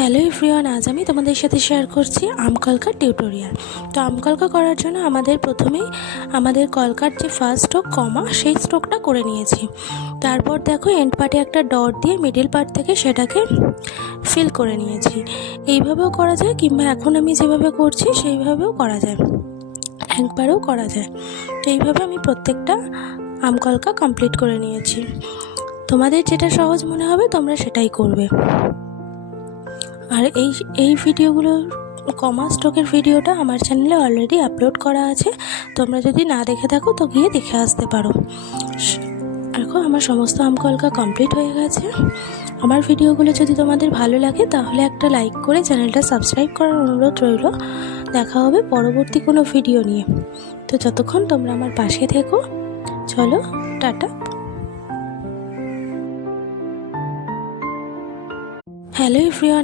Hello everyone, আজ আমি তোমাদের সাথে শেয়ার করছি আম কলকার টিউটোরিয়াল। তো আম কলকা করার জন্য আমাদের প্রথমেই আমাদের কলকার যে ফার্স্ট স্ট্রোক কমা সেই স্ট্রোকটা করে নিয়েছি। তারপর দেখো এন্ড পার্টে একটা ডট দিয়ে মিডিল পার্ট থেকে সেটাকে ফিল করে নিয়েছি। এইভাবেও করা যায়, কিংবা এখন আমি যেভাবে করছি সেইভাবেও করা যায়, একবারেও করা যায়। তো এইভাবে আমি প্রত্যেকটা আম কলকা কমপ্লিট করে নিয়েছি। তোমাদের যেটা সহজ মনে হবে তোমরা সেটাই করবে। আর এই ভিডিওগুলোর কমা স্ট্রোকের ভিডিওটা আমার চ্যানেলে অলরেডি আপলোড করা আছে, তোমরা যদি না দেখে থাকো তো গিয়ে দেখে আসতে পারো। দেখো আমার সমস্ত আম কলকা কমপ্লিট হয়ে গেছে। আমার ভিডিওগুলো যদি তোমাদের ভালো লাগে তাহলে একটা লাইক করে চ্যানেলটা সাবস্ক্রাইব করার অনুরোধ রইল। দেখা হবে পরবর্তী কোনো ভিডিও নিয়ে। তো যতক্ষণ তোমরা আমার পাশে থেকো, চলো টাটা। Hello everyone.